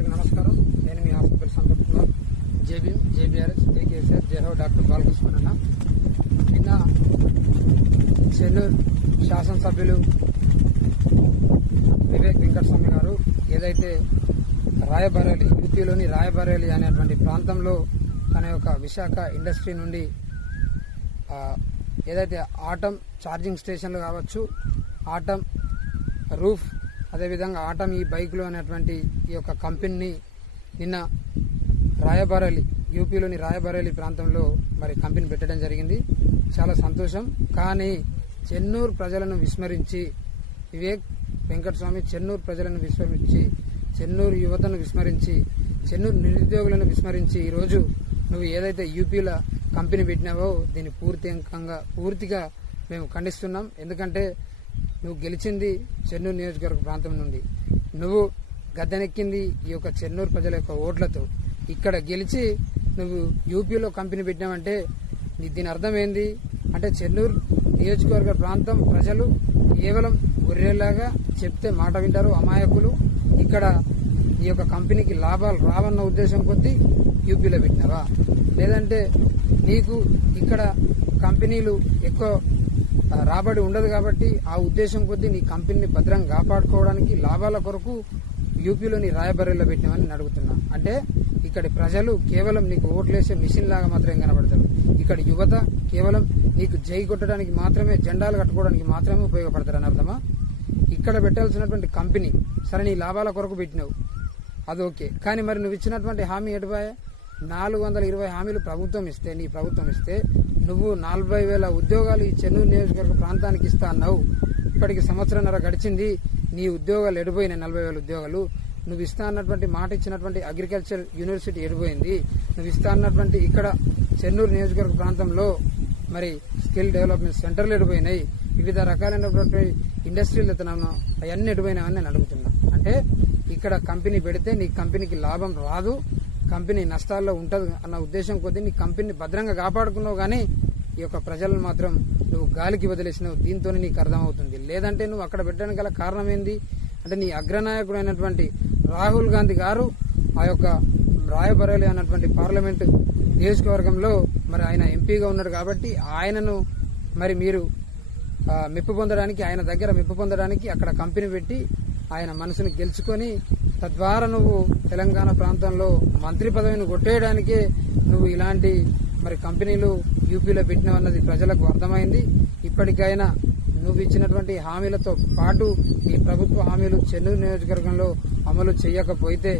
నమస్కారం. నేను మీ hospital Santosh Kumar, JBM, జేబీఆర్ఎస్, జేకేఎస్ఆర్, జయహో doctor Balakrishna. నిన్న చెన్నూరు శాసనసభ్యులు వివేక్ వెంకటస్వామి గారు ఏదైతే రాయబరేలి, యూపీలోని రాయబరేలి అనేటువంటి ప్రాంతంలో తన యొక్క విశాఖ ఇండస్ట్రీ నుండి ఏదైతే ఆటం ఛార్జింగ్ స్టేషన్లు కావచ్చు, ఆటం రూఫ్, అదేవిధంగా ఆటం ఈ బైకులు అనేటువంటి ఈ యొక్క కంపెనీని నిన్న రాయబరేలి, యూపీలోని రాయబరేలి ప్రాంతంలో మరి కంపెనీ పెట్టడం జరిగింది. చాలా సంతోషం. కానీ చెన్నూరు ప్రజలను విస్మరించి, వివేక్ వెంకటస్వామి చెన్నూరు ప్రజలను విస్మరించి, చెన్నూరు యువతను విస్మరించి, చెన్నూరు నిరుద్యోగులను విస్మరించి ఈరోజు నువ్వు ఏదైతే యూపీలో కంపెనీ పెట్టినావో దీన్ని పూర్తిగా మేము ఖండిస్తున్నాం. ఎందుకంటే నువ్వు గెలిచింది చెన్నూరు నియోజకవర్గ ప్రాంతం నుండి, నువ్వు గద్దెనెక్కింది ఈ యొక్క చెన్నూరు ప్రజల యొక్క ఓట్లతో. ఇక్కడ గెలిచి నువ్వు యూపీలో కంపెనీ పెట్టినావంటే దీని అర్థం ఏంది అంటే, చెన్నూరు నియోజకవర్గ ప్రాంతం ప్రజలు కేవలం గొర్రెలాగా చెప్తే మాట వింటారు, అమాయకులు. ఇక్కడ ఈ యొక్క కంపెనీకి లాభాలు రావన్న ఉద్దేశం కొద్దీ యూపీలో పెట్టినావా? లేదంటే నీకు ఇక్కడ కంపెనీలు ఎక్కువ రాబడి ఉండదు కాబట్టి ఆ ఉద్దేశం కొద్దీ నీ కంపెనీని భద్రంగా కాపాడుకోవడానికి లాభాల కొరకు యూపీలోని రాయబరేలిలో పెట్టినామని అడుగుతున్నా. అంటే ఇక్కడి ప్రజలు కేవలం నీకు ఓట్లేసే మిషన్ లాగా మాత్రమే కనబడతారు. ఇక్కడ యువత కేవలం నీకు జై కొట్టడానికి మాత్రమే, జెండాలు కట్టుకోవడానికి మాత్రమే ఉపయోగపడతారని అర్థమా? ఇక్కడ పెట్టాల్సినటువంటి కంపెనీ సరే నీ లాభాల కొరకు పెట్టినావు, అది ఓకే. కానీ మరి నువ్వు ఇచ్చినటువంటి హామీ ఎటుపాయే? 420 హామీలు నీ ప్రభుత్వం ఇస్తే నువ్వు 40,000 ఉద్యోగాలు ఈ చెన్నూరు నియోజకవర్గ ప్రాంతానికి ఇస్తా అన్నావు. ఇప్పటికి సంవత్సరంన్నర గడిచింది, నీ ఉద్యోగాలు ఎడిపోయినాయి. 40,000 ఉద్యోగాలు నువ్వు ఇస్తా అన్నటువంటి మాట ఇచ్చినటువంటి అగ్రికల్చర్ యూనివర్సిటీ ఎడిపోయింది. నువ్వు ఇస్తా అన్నటువంటి ఇక్కడ చెన్నూరు నియోజకవర్గ ప్రాంతంలో మరి స్కిల్ డెవలప్మెంట్ సెంటర్లు ఎడిపోయినాయి. వివిధ రకాలైనటువంటి ఇండస్ట్రీలు అవన్నీ ఎడిపోయినాయని నేను అడుగుతున్నా. అంటే ఇక్కడ కంపెనీ పెడితే నీ కంపెనీకి లాభం రాదు, కంపెనీ నష్టాల్లో ఉంటుంది అన్న ఉద్దేశం కొద్దీ నీ కంపెనీని భద్రంగా కాపాడుకున్నావు. కానీ ఈ యొక్క ప్రజలను మాత్రం నువ్వు గాలికి వదిలేసినావు. దీంతోనే నీకు అర్థమవుతుంది. లేదంటే నువ్వు అక్కడ పెట్టడానికి గల కారణం ఏంది అంటే, నీ అగ్రనాయకుడు అయినటువంటి రాహుల్ గాంధీ గారు ఆ యొక్క రాయబరేలి అన్నటువంటి పార్లమెంటు నియోజకవర్గంలో మరి ఆయన ఎంపీగా ఉన్నాడు కాబట్టి ఆయనను మరి మీరు మెప్పు పొందడానికి, ఆయన దగ్గర మెప్పు పొందడానికి అక్కడ కంపెనీ పెట్టి ఆయన మనసును గెలుచుకొని తద్వారా నువ్వు తెలంగాణ ప్రాంతంలో మంత్రి పదవిని కొట్టేయడానికే నువ్వు ఇలాంటి మరి కంపెనీలు యూపీలో పెట్టినవన్నది ప్రజలకు అర్థమైంది. ఇప్పటికైనా నువ్వు ఇచ్చినటువంటి హామీలతో పాటు ఈ ప్రభుత్వ హామీలు చెన్నూరు నియోజకవర్గంలో అమలు చేయకపోతే